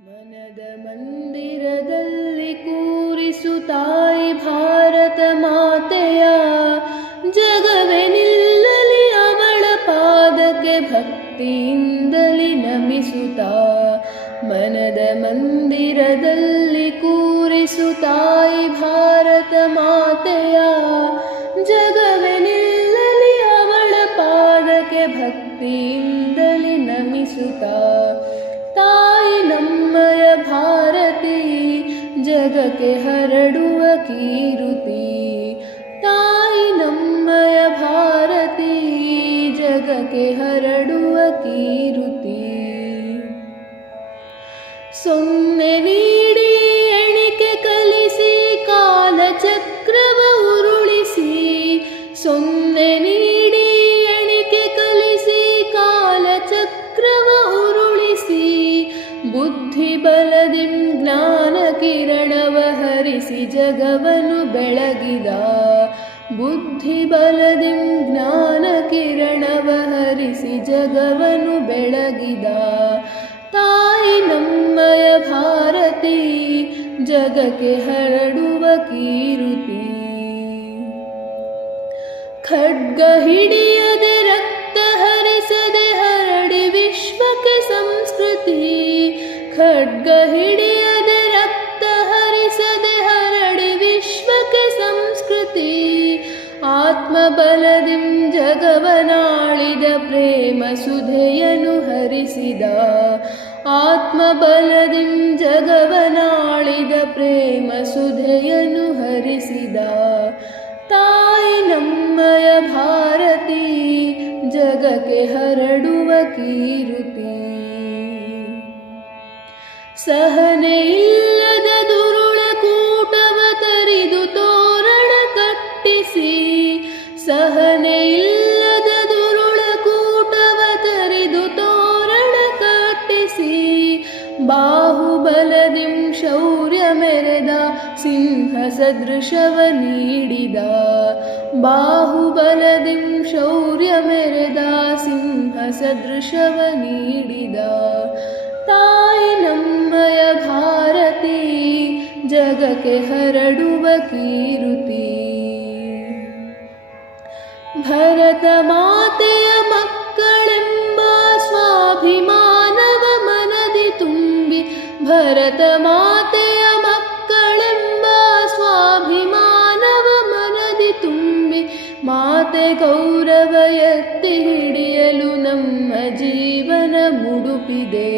ಮನದ ಮಂದಿರದಲ್ಲಿ ಕೂರಿಸು ತಾಯಿ ಭಾರತ ಮಾತೆಯ, ಜಗವೇ ನಿಲ್ಲಲಿ ಅವಳ ಪಾದಕ್ಕೆ ಭಕ್ತಿಯಿಂದಲಿ ನಮಿಸುತ್ತಾ. ಮನದ ಮಂದಿರದಲ್ಲಿ ಕೂರಿಸು ತಾಯಿ ಭಾರತ ಮಾತೆಯ, ಜಗವೇ ನಿಲ್ಲಲಿ ಅವಳ ಪಾದಕ್ಕೆ ಭಕ್ತಿಯಿಂದಲಿ ನಮಿಸುತ್ತಾ. ತಾಯಿ ನಮ್ಮಯ ಭಾರತಿ, ಜಗಕ್ಕೆ ಹರಡುವ ಕೀರುತಿ. ತಾಯಿ ನಮ್ಮಯ ಭಾರತಿ, ಜಗಕ್ಕೆ ಹರಡುವ ಕೀರುತಿ. ಸೊನ್ನೆ ನೀಡಿ ಎಣಿಕೆ ಕಲಿಸಿ ಕಾಲಚಕ್ರವ ಉರುಳಿಸಿ. ಸೊನ್ನೆ ನೀಡಿ ಎಣಿಕೆ ಕಲಿಸಿ ಕಾಲಚಕ್ರವ ಉರುಳಿಸಿ. ಬುದ್ಧಿ ಬಲದಿಂ ಜ್ಞಾನ ಕಿರಣವ ಹರಿಸಿ ಜಗವನ್ನು ಬೆಳಗಿದ. ಬುದ್ಧಿ ಬಲದಿಂ ಜ್ಞಾನ ಕಿರಣವ ಹರಿಸಿ ಜಗವನ್ನು ಬೆಳಗಿದ. ತಾಯಿ ನಮ್ಮಯ ಭಾರತಿ, ಜಗಕ್ಕೆ ಹರಡುವ ಕೀರುತಿ. ಖಡ್ಗ ಹಿಡಿಯದೆ ರಕ್ತ ಹರಿಸದೆ ಹರಡಿ ವಿಶ್ವಕ್ಕೆ ಸಂಸ್ಕೃತಿ. ಖಡ್ಗ ಹಿಡಿಯದೆ ರಕ್ತ ಹರಿಸದೆ ಹರಡಿ ವಿಶ್ವಕ್ಕೆ ಸಂಸ್ಕೃತಿ. ಆತ್ಮಬಲದಿಂ ಜಗವನಾಳಿದ ಪ್ರೇಮ ಸುಧೆಯನ್ನು ಹರಿಸಿದ. ಆತ್ಮಬಲದಿಂ ಜಗವನಾಳಿದ ಪ್ರೇಮ ಸುಧೆಯನ್ನು ಹರಿಸಿದ. ತಾಯಿ ನಮ್ಮಯ ಭಾರತಿ, ಜಗಕ್ಕೆ ಹರಡುವ ಕೀರುತಿ. ಸಹನೆ ಇಲ್ಲದ ದುರುಳ ಕೂಟವ ತರಿದು ತೋರಣ ಕಟ್ಟಿಸಿ. ಸಹನೆ ಇಲ್ಲದ ದುರುಳ ಕೂಟವ ತರಿದು ತೋರಣ ಕಟ್ಟಿಸಿ. ಬಾಹುಬಲದಿಂ ಶೌರ್ಯ ಮೆರೆದ ಸಿಂಹ ಸದೃಶವ ನೀಡಿದ. ಬಾಹುಬಲದಿಂ ಶೌರ್ಯ ಮೆರೆದ ಸಿಂಹ ಸದೃಶವ ನೀಡಿದ. ತಾಯಿ ನಮ್ಮಯ ಭಾರತಿ, ಜಗಕ್ಕೆ ಹರಡುವ ಕೀರುತಿ. ಭರತ ಮಾತೆಯ ಮಕ್ಕಳೆಂಬ ಸ್ವಾಭಿಮಾನವ ಮನದಿ ತುಂಬಿ. ಭರತ ಮಾತೆಯ ಮಕ್ಕಳೆಂಬ ಸ್ವಾಭಿಮಾನವ ಮನದಿ ತುಂಬಿ. ಮಾತೆ ಗೌರವ ಎತ್ತಿ ಹಿಡಿಯಲು ನಮ್ಮ ಜೀವನ ಮುಡುಪಿದೆ.